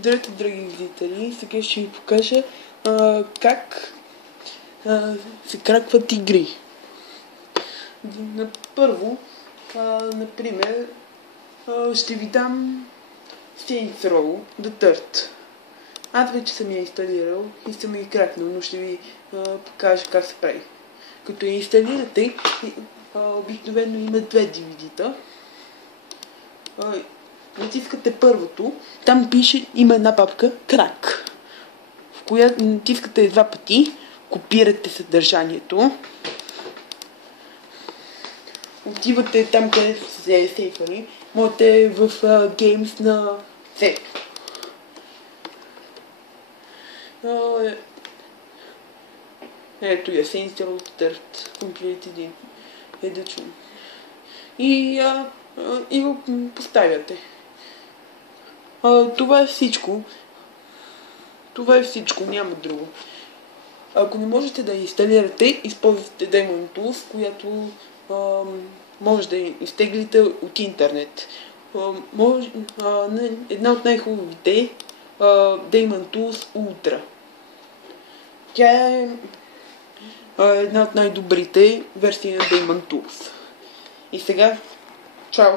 Здравейте, драги зрители! Сега ще ви покажа как се кракват игри. Първо, например, ще ви дам Saints Row The Third. Аз вече съм я инсталирал и съм я кракнал, но ще ви покажа как се прави. Като я инсталирате, обикновено има две DVD-та. Натискате първото, там пише, има една папка крак, в която натискате два пъти, копирате съдържанието, отивате там, където се е сейфали, можете в Games на C. Ето я, Saints Row The Third, Completed Edition. И го поставяте. Това е всичко. Това е всичко, няма друго. Ако не можете да инсталирате, използвате Daemon Tools, която може да изтеглите от интернет. Една от най-хубавите е Daemon Tools Ultra. Тя е една от най-добрите версии на Daemon Tools. И сега, чао!